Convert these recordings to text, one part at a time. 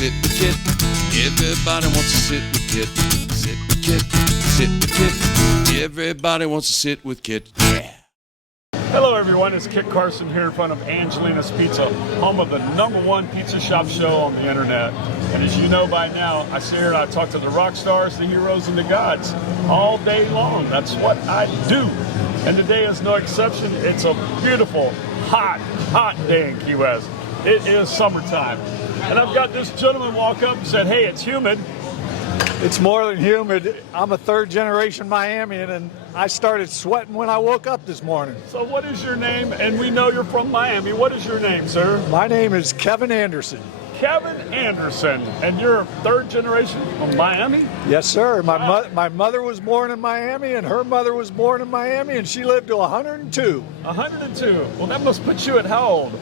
sit with Kit. Everybody wants to sit with Kit. Sit with Kit. Sit with Kit. Everybody wants to sit with Kit. Yeah. Hello everyone, it's Kit Carson here in front of Angelina's Pizza, home of the #1 pizza shop show on the internet. And as you know by now, I sit here and I talk to the rock stars, the heroes, and the gods all day long. That's what I do. And today is no exception. It's a beautiful, hot day in Key West. It is summertime. And I've got this gentleman walk up and said, hey, it's humid. It's more than humid. I'm a third-generation Miamian, and I started sweating when I woke up this morning. So what is your name? And we know you're from Miami. What is your name, sir? My name is Kevin Anderson. Kevin Anderson. And you're third generation from Miami? Yes, sir. Wow. My mother was born in Miami, and her mother was born in Miami, and she lived to 102. 102. Well, that must put you at how old?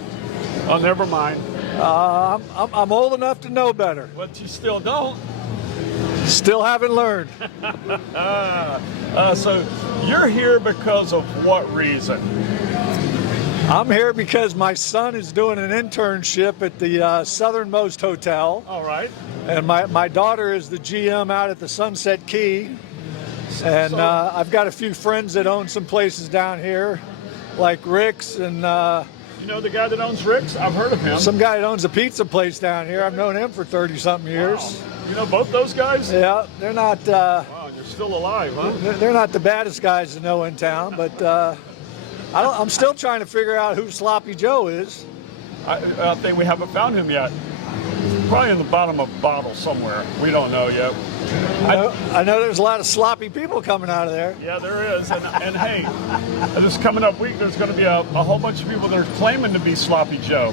Oh, never mind. I'm old enough to know better. But you still don't. Still haven't learned. So you're here because of what reason? I'm here because my son is doing an internship at the Southernmost Hotel. All right. And my daughter is the GM out at the Sunset Key. And I've got a few friends that own some places down here, like Rick's and... you know the guy that owns Rick's? I've heard of him. Some guy that owns a pizza place down here. I've known him for 30-something years. Wow. You know both those guys? Yeah, they're not... Wow, you're still alive, huh? They're not the baddest guys to know in town, but I'm still trying to figure out who Sloppy Joe is. I think we haven't found him yet. Probably in the bottom of a bottle somewhere. We don't know yet. I know there's a lot of sloppy people coming out of there. Yeah, there is. And hey, this coming up week, there's going to be a whole bunch of people that are claiming to be Sloppy Joe.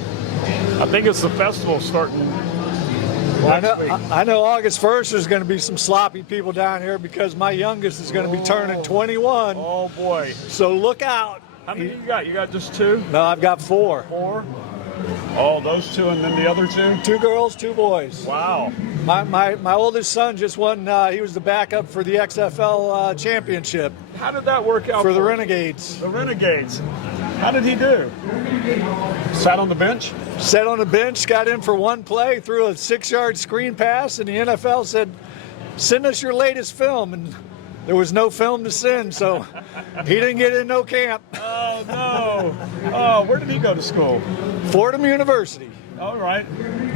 I think it's the festival starting next week. I know August 1st there's going to be some sloppy people down here because my youngest is going to be turning 21. Oh, boy. So look out. How many you got? You got just two? No, I've got four. Four? Oh, those two and then the other two? 2 girls, 2 boys. Wow. My oldest son just won, he was the backup for the XFL championship. How did that work out? For the Renegades. The Renegades. How did he do? Sat on the bench? Sat on the bench, got in for one play, threw a 6-yard screen pass, and the NFL said, send us your latest film. And there was no film to send, so he didn't get in no camp. Oh, no. Oh, where did he go to school? Fordham University. All right.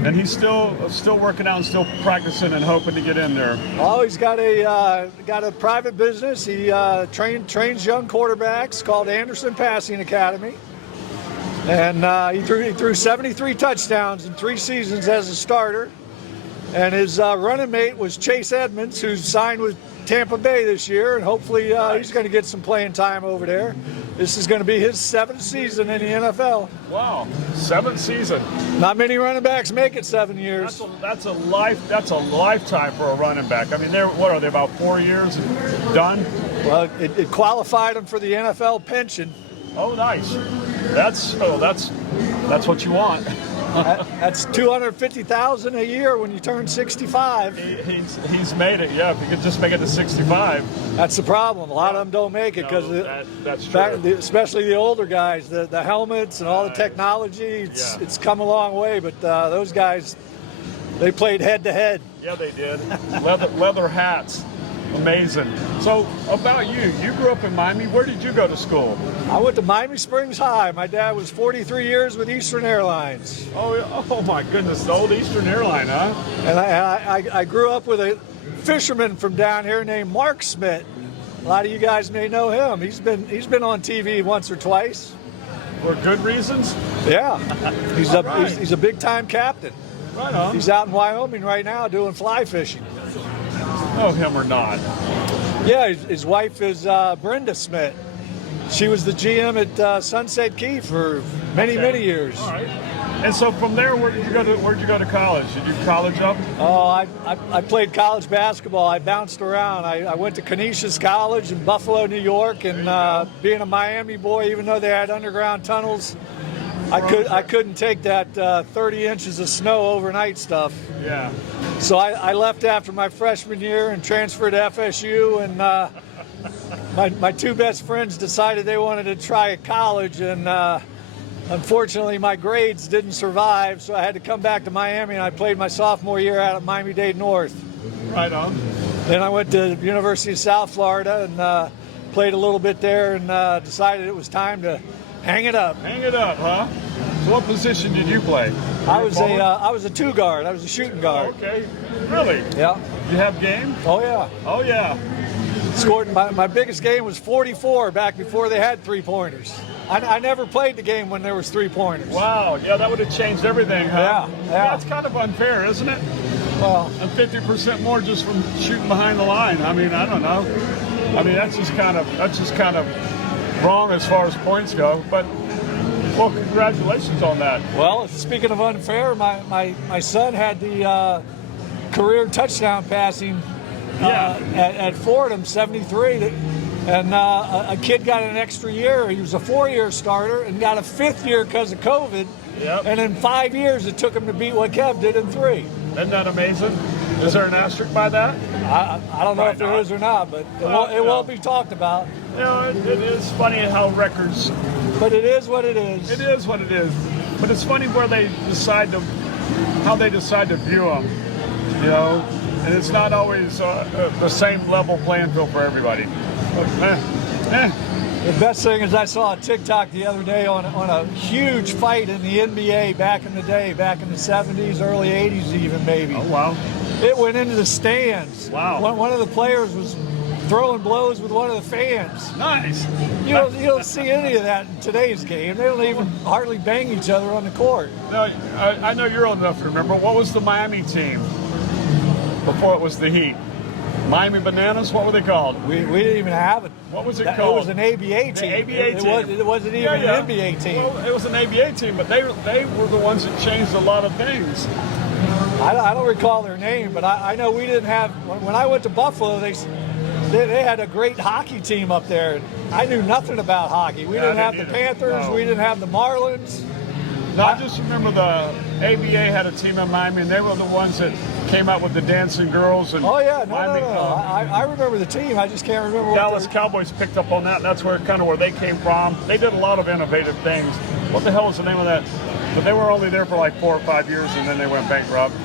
And he's still working out and still practicing and hoping to get in there. Oh, he's got a private business. He trains young quarterbacks called Anderson Passing Academy. And he threw 73 touchdowns in 3 seasons as a starter. And his running mate was Chase Edmonds, who's signed with Tampa Bay this year, and hopefully he's going to get some playing time over there. This is going to be his 7th season in the NFL. Wow, 7th season. Not many running backs make it 7 years. That's a lifetime for a running back. I mean, what are they, about 4 years and done? Well, it qualified him for the NFL pension. Oh, nice. That's what you want. That's $250,000 a year when you turn 65. He's made it. Yeah, if you could just make it to 65. That's the problem. A lot of them don't make it because that's true. Especially the older guys, the helmets and all the technology. It's come a long way, but those guys, they played head to head. Yeah, they did. Leather hats. Amazing. So about you grew up in Miami. Where did you go to school? I went to Miami Springs High. My dad was 43 years with Eastern Airlines. Oh my goodness, the old Eastern Airline, huh? And I grew up with a fisherman from down here named Mark Smith. A lot of you guys may know him. He's been on TV once or twice. For good reasons? Yeah. He's a big time captain. Right on. He's out in Wyoming right now doing fly fishing. Know him or not? Yeah, his wife is Brenda Smith. She was the GM at Sunset Key for many years. All right. And so from there, where'd you go to college? Did you college up? Oh, I played college basketball. I bounced around. I went to Canisius College in Buffalo, New York, and being a Miami boy, even though they had underground tunnels, I couldn't take that 30 inches of snow overnight stuff. Yeah. So I left after my freshman year and transferred to FSU, and my 2 best friends decided they wanted to try at college, and unfortunately, my grades didn't survive, so I had to come back to Miami, and I played my sophomore year out at Miami-Dade North. Right on. Then I went to the University of South Florida and played a little bit there, and decided it was time to hang it up. Hang it up, huh? So what position did you play? I was a two guard. I was a shooting guard. Okay. Really? Yeah. You have game? Oh yeah. Oh, yeah. Scored my biggest game was 44 back before they had 3-pointers. I never played the game when there was 3-pointers. Wow. Yeah, that would have changed everything, huh? Yeah. That's kind of unfair, isn't it? Well, And 50% more just from shooting behind the line. I mean, I don't know. I mean, that's just kind of wrong as far as points go. But well, congratulations on that. well, speaking of unfair, my son had the career touchdown passing at Fordham, 73. And a kid got an extra year. He was a 4-year starter and got a 5th year because of COVID. Yep. And in 5 years, it took him to beat what Kev did in 3. Isn't that amazing? Is there an asterisk by that? I don't know if there is or not, but it won't be talked about. You know, it is funny how records. But it is what it is. It is what it is. But it's funny where how they decide to view them. You know, and it's not always the same level playing field for everybody. But, The best thing is I saw a TikTok the other day on a huge fight in the NBA back in the day, back in the 70s, early 80s even maybe. Oh, wow. It went into the stands. Wow. One of the players was throwing blows with one of the fans. Nice. You don't see any of that in today's game. They don't even hardly bang each other on the court. No, I know you're old enough to remember. What was the Miami team before it was the Heat? Miami Bananas? What were they called? We didn't even have it. What was it It called? was an ABA team. ABA team. It wasn't even an NBA team. Well, it was an ABA team, but they were the ones that changed a lot of things. I don't recall their name, but I know we didn't have. When I went to Buffalo, they had a great hockey team up there. I knew nothing about hockey. We didn't have the Panthers. No. We didn't have the Marlins. No, I just remember the ABA had a team in Miami, and they were the ones that came out with the dancing girls. And Oh yeah, no. Miami, I remember the team. I just can't remember. Dallas what Cowboys picked up on that. And that's where they came from. They did a lot of innovative things. What the hell was the name of that? But they were only there for like 4 or 5 years, and then they went bankrupt.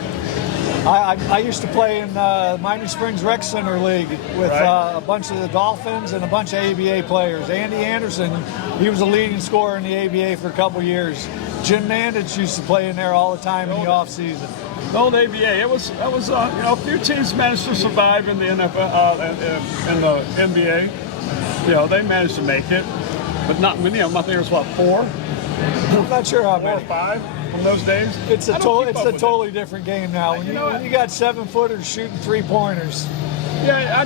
I used to play in Miami Springs Rec Center League with Right. a bunch of the Dolphins and a bunch of ABA players. Andy Anderson, he was a leading scorer in the ABA for a couple years. Jim Mandich used to play in there all the time in the off season. The old ABA, it was a few teams managed to survive in the NFL, in the NBA. You know, they managed to make it, but not many of them. I think there was what, 4? I'm not sure how 4 or many. 5 from those days. It's a I don't keep up with it. totally different game now. When You know what? when you got 7-footers shooting 3-pointers, Yeah,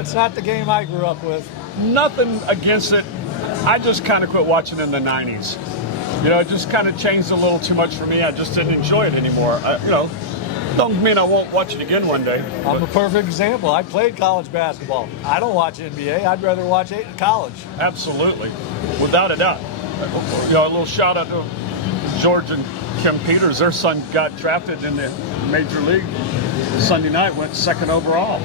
it's not the game I grew up with. Nothing against it. I just kind of quit watching in the 90s. You know, it just kind of changed a little too much for me. I just didn't enjoy it anymore. Don't mean I won't watch it again one day. I'm a perfect example. I played college basketball. I don't watch NBA. I'd rather watch it in college. Absolutely, without a doubt. You know, a little shout out to George and Kim Peters. Their son got drafted in the major league Sunday night, went 2nd overall.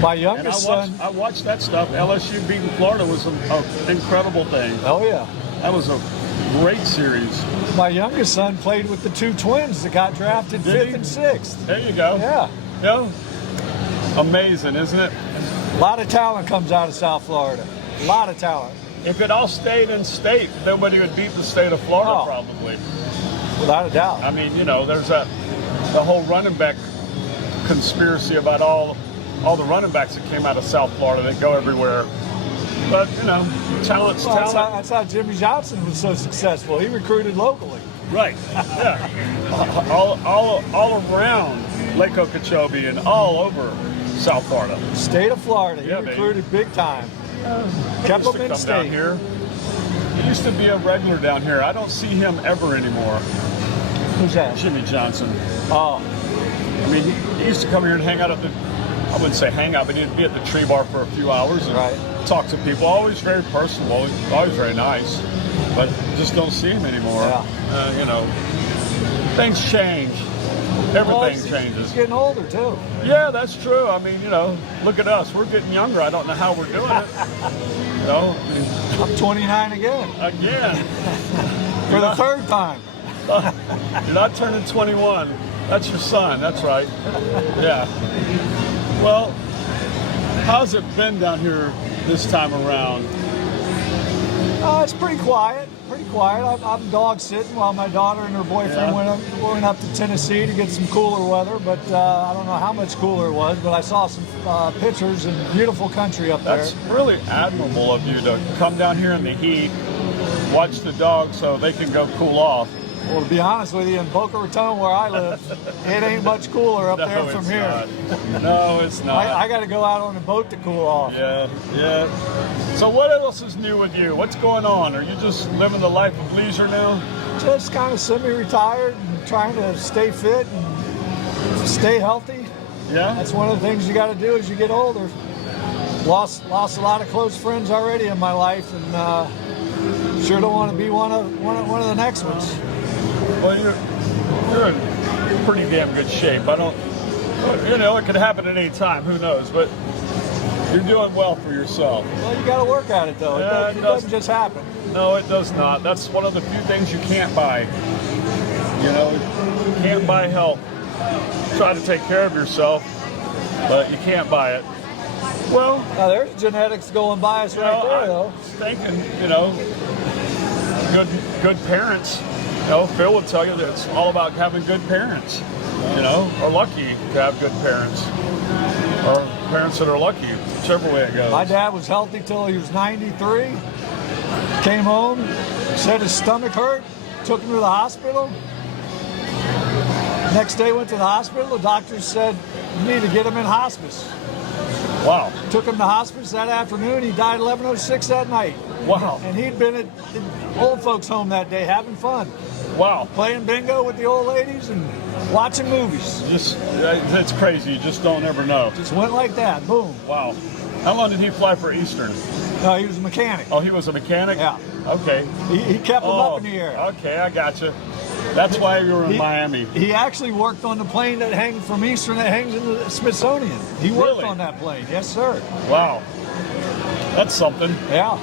My And youngest son. I watched that stuff. LSU beating Florida was an incredible thing. Oh yeah. That was a great series. My youngest son played with the 2 twins that got drafted Did 5th he? and 6th. There you go. Yeah. Yeah. Amazing, isn't it? A lot of talent comes out of South Florida. A lot of talent. If it all stayed in state, nobody would beat the state of Florida, Oh. probably. Without a doubt. I mean, there's the whole running back conspiracy about all the running backs that came out of South Florida that go everywhere. But, talent's Well, talent. that's how Jimmy Johnson was so successful. He recruited locally. Right. Yeah. all around Lake Okeechobee and all over South Florida. State of Florida. He Yeah, baby. recruited big time. Kept Used to him in come down state. here. He used to be a regular down here. I don't see him ever anymore. Who's that? Jimmy Johnson. Oh, I mean, he used to come here and hang out at I wouldn't say hang out, but he'd be at the tree bar for a few hours and Right. talk to people. Always very personable, always very nice, but just don't see him anymore. Yeah. Things change. well, Everything he's changes. getting older too. Yeah, that's true. I mean, look at us. We're getting younger. I don't know how we're doing it. I mean, I'm 29 again. again. For the third time. You're not turning 21. That's your son. That's right. Yeah. Well, how's it been down here this time around? It's pretty quiet. Pretty quiet. I'm dog sitting while my daughter and her boyfriend went up to Tennessee to get some cooler weather. But I don't know how much cooler it was. But I saw some pictures and beautiful country up there. That's really admirable of you to come down here in the heat, watch the dogs so they can go cool off. Well, to be honest with you, in Boca Raton, where I live, it ain't much cooler up there from here. Not. No, it's not. I got to go out on a boat to cool off. Yeah, yeah. So what else is new with you? What's going on? Are you just living the life of leisure now? Just kind of semi-retired and trying to stay fit and stay healthy. Yeah. That's one of the things you got to do as you get older. Lost a lot of close friends already in my life, and sure don't want to be one of the next ones. Well, you're in pretty damn good shape. It could happen at any time. Who knows? But you're doing well for yourself. Well, you got to work at it, though. Yeah, it doesn't just happen. No, it does not. That's one of the few things you can't buy. You can't buy health. Try to take care of yourself, but you can't buy it. Well, now there's genetics going by us right there, though. I was thinking, good parents. Phil would tell you that it's all about having good parents, or lucky to have good parents, or parents that are lucky, whichever way it goes. My dad was healthy till he was 93, came home, said his stomach hurt, took him to the hospital. Next day went to the hospital, the doctors said, you need to get him in hospice. Wow. Took him to hospice that afternoon, he died 11:06 that night. Wow. And he'd been at the old folks' home that day having fun. Wow. Playing bingo with the old ladies and watching movies. It's crazy. You just don't ever know. Just went like that. Boom. Wow. How long did he fly for Eastern? No, he was a mechanic. Oh, he was a mechanic? Yeah. Okay. He kept them up in the air. Okay, I gotcha. That's why you were in Miami. He actually worked on the plane that hangs from Eastern that hangs in the Smithsonian. He worked on that plane. Yes, sir. Wow. That's something. Yeah.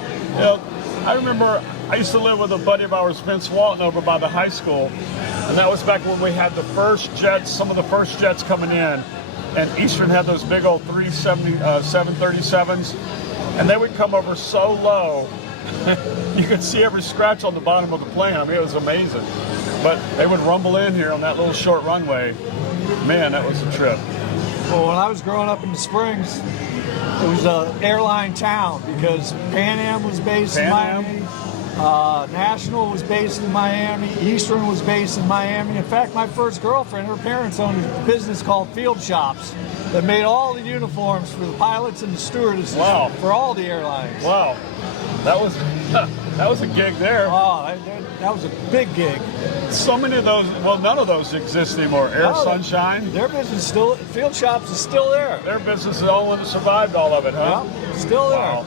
I remember I used to live with a buddy of ours, Vince Walton, over by the high school. And that was back when we had the first jets, some of the first jets coming in. And Eastern had those big old 737s. And they would come over so low, you could see every scratch on the bottom of the plane. I mean, it was amazing. But they would rumble in here on that little short runway. Man, that was a trip. Well, when I was growing up in the Springs, it was an airline town because Pan Am was based in Miami. National was based in Miami. Eastern was based in Miami. In fact, my first girlfriend, her parents owned a business called Field Shops that made all the uniforms for the pilots and the stewardesses for all the airlines. Wow. That was a gig there. Oh, that was a big gig. So many of those, well, none of those exist anymore. Air Sunshine. Their business still, Field Shops is still there. Their business is the only one that survived all of it, huh? Yeah, still there. Wow.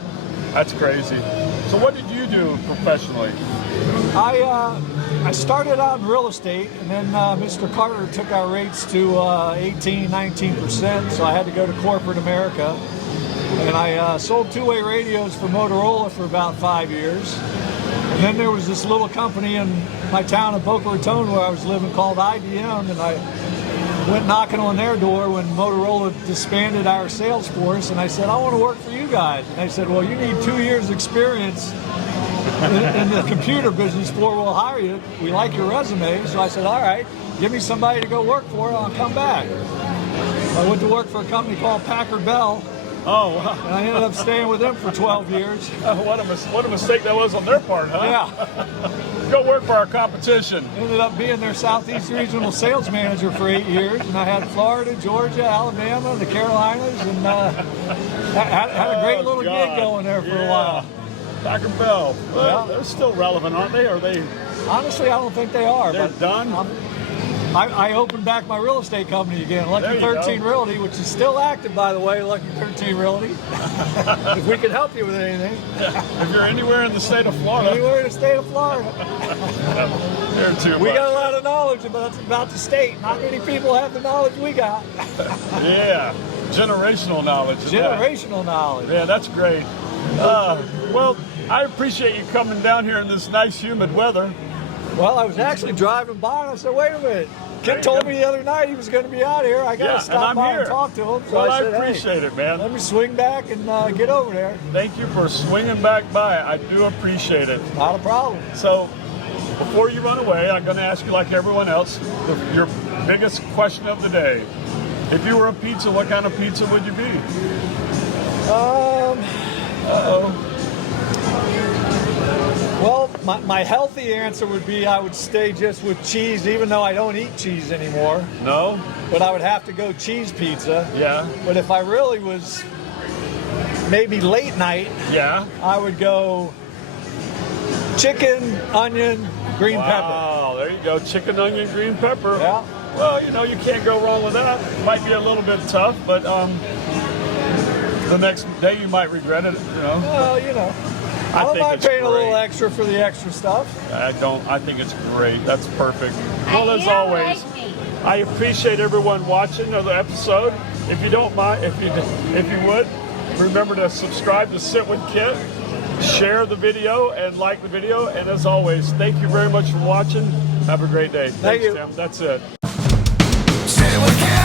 That's crazy. So what did you do professionally? I started out in real estate, and then Mr. Carter took our rates to 18-19%, so I had to go to corporate America. And I sold two-way radios for Motorola for about 5 years. And then there was this little company in my town of Boca Raton where I was living called IBM, and I went knocking on their door when Motorola disbanded our sales force, and I said, I want to work for you guys. And they said, well, you need 2 years experience in the computer business before we'll hire you. We like your resume. So I said, all right, give me somebody to go work for and I'll come back. I went to work for a company called Packard Bell. Oh, wow. And I ended up staying with them for 12 years. What a mistake that was on their part, huh? Yeah. Go work for our competition. Ended up being their Southeast Regional Sales Manager for 8 years. And I had Florida, Georgia, Alabama, the Carolinas, and had a great little gig going there for a while. Packard Bell. Well, they're still relevant, aren't they? Or are they? Honestly, I don't think they are. They're but done? I opened back my real estate company again, Lucky 13 Realty, which is still active, by the way, Lucky 13 Realty. If we can help you with anything. If you're anywhere in the state of Florida. Anywhere in the state of Florida. We got a lot of knowledge about the state. Not many people have the knowledge we got. Yeah, generational knowledge. Generational knowledge. Yeah, that's great. Well, I appreciate you coming down here in this nice, humid weather. Well, I was actually driving by and I said, wait a minute. Kit told me the other night he was going to be out here. I got to stop by and talk to him. So well, I said, appreciate it, man. Let me swing back and get over there. Thank you for swinging back by. I do appreciate it. Not a problem. So, before you run away, I'm going to ask you, like everyone else, your biggest question of the day. If you were a pizza, what kind of pizza would you be? Well, my healthy answer would be I would stay just with cheese, even though I don't eat cheese anymore. No? But I would have to go cheese pizza. Yeah. But if I really was maybe late night, yeah, I would go chicken, onion, green pepper. Wow, there you go. Chicken, onion, green pepper. Yeah. Well, you know, you can't go wrong with that. Might be a little bit tough, but the next day you might regret it, you know. Well, you know. I don't mind paying a little extra for the extra stuff. I think it's great. That's perfect. Well, as always, I appreciate everyone watching the episode. If you don't mind, if you would, remember to subscribe to Sit with Kit, share the video, and like the video. And as always, thank you very much for watching. Have a great day. Thanks, Tim. That's it. Sit with Kit.